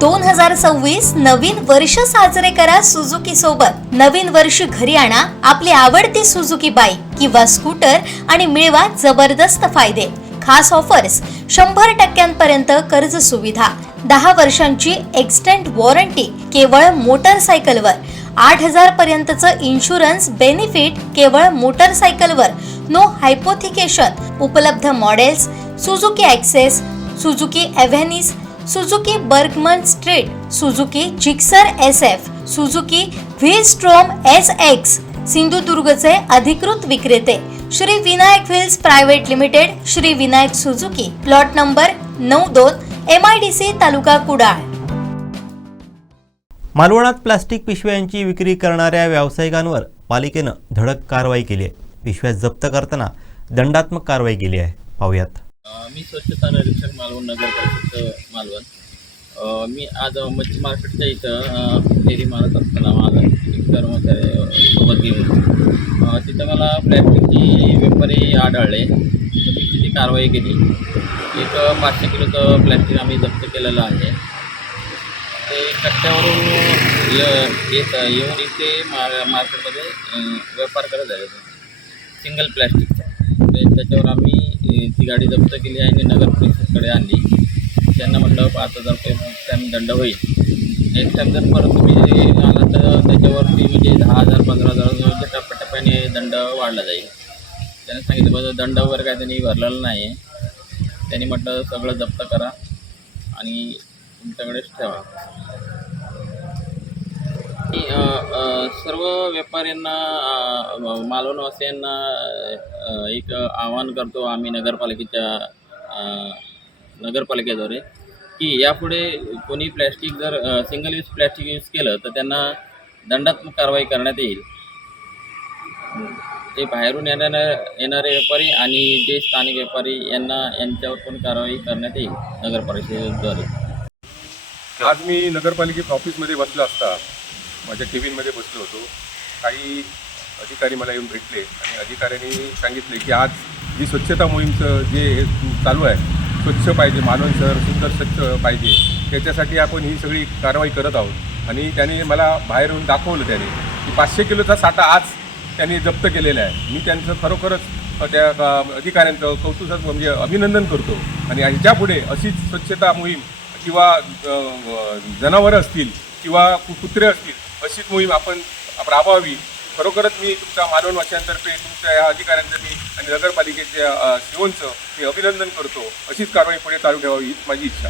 2026 नवीन वर्ष साजरे करा सुझुकी सोबत। नवीन वर्ष घरी आणा आपली आवडती सुझुकी बाईक किंवा स्कूटर आणि मिळवा जबरदस्त फायदे। खास ऑफर्स 100% कर्ज सुविधा, 10 वर्षांची एक्सटेंड वॉरंटी केवळ मोटरसायकलवर, 8000 पर्यंतचं इन्शुरन्स बेनिफिट केवळ मोटरसायकलवर, नो हायपोथिकेशन। उपलब्ध models Suzuki Access, Suzuki Avenis, Suzuki Burgman Street, Suzuki Gixxer SF, Suzuki VStrom SX। सिंधुदुर्गचे अधिकृत विक्रेते Shri Vinayak Wheels Private Limited, Shri Vinayak Suzuki, plot number 92, MIDC, taluka Kudal. मालवणात प्लास्टिक पिशव्यांची विक्री करणाऱ्या व्यावसायिकांवर पालिकेनं धडक कारवाई केली आहे। पिशव्या जप्त करताना दंडात्मक कारवाई केली आहे। पाहूयात। मी स्वच्छता निरीक्षक मालवण, नगर परिषद मालवण। मी आज मच्छी मार्केटच्या इथं फेरी मारत असताना माझा एक कर्मचारी सोबत घेऊन तिथं मला प्लॅस्टिकची व्यापारी आढळले, तर मी तिथे कारवाई केली। एक 500 किलोचं प्लॅस्टिक आम्ही जप्त केलेलं आहे। ते कट्ट्यावरून येऊन इथे मार्केटमध्ये व्यापार करत आहे सिंगल प्लॅस्टिकचा। त्याच्यावर आम्ही ती गाडी जप्त केली आणि नगर परिषदकडे आणली। त्यांना म्हटलं 5000 रुपये टाईम दंड होईल। नेक्स्ट टाईम जर परत तुम्ही आला तर त्याच्यावरती म्हणजे 10,000 15,000 टप्प्याटप्प्याने दंड वाढला जाईल। त्याने सांगितलं बरं दंड वगैरे काय त्यांनी भरलेलं नाही आहे। त्यांनी म्हटलं सगळं जप्त करा आणि तुमच्याकडेच ठेवा। सर्व व्यापाऱ्यांना मालवणवासियांना एक आवाहन करतो आम्ही नगरपालिकेद्वारे की यापुढे कोणी प्लॅस्टिक जर सिंगल यूज प्लॅस्टिक यूज केलं तर त्यांना दंडात्मक कारवाई करण्यात येईल। ते बाहेरून येणारे व्यापारी आणि जे स्थानिक व्यापारी यांच्यावर पण कारवाई करण्यात येईल नगर परिषदेद्वारे। आज मी नगरपालिकेच्या ऑफिसमध्ये बसला असता माझ्या केबिनमध्ये बसलो होतो। काही अधिकारी मला येऊन भेटले आणि अधिकाऱ्यांनी सांगितले की आज जी स्वच्छता मोहीमचं जे चालू आहे, स्वच्छ पाहिजे मालवण शहर सुंदर स्वच्छ पाहिजे, त्याच्यासाठी आपण ही सगळी कारवाई करत आहोत। आणि त्याने मला बाहेरून दाखवलं त्याने की 500 किलोचा साठा आज त्यांनी जप्त केलेला आहे। मी त्यांचं खरोखरच त्या अधिकाऱ्यांचं कौतुक म्हणजे अभिनंदन करतो। आणि ह्याच्या पुढे अशीच स्वच्छता मोहीम किंवा जनावरं असतील किंवा कुत्रे असतील अशीच मोहीम आपण राबवावी। खरोखरच मी तुमच्या मालवणवासियांतर्फे तुमच्या या अधिकाऱ्यांचं मी आणि नगरपालिकेच्या सीओंचं मी अभिनंदन करतो। अशीच कारवाई पुढे चालू ठेवावी हीच माझी इच्छा।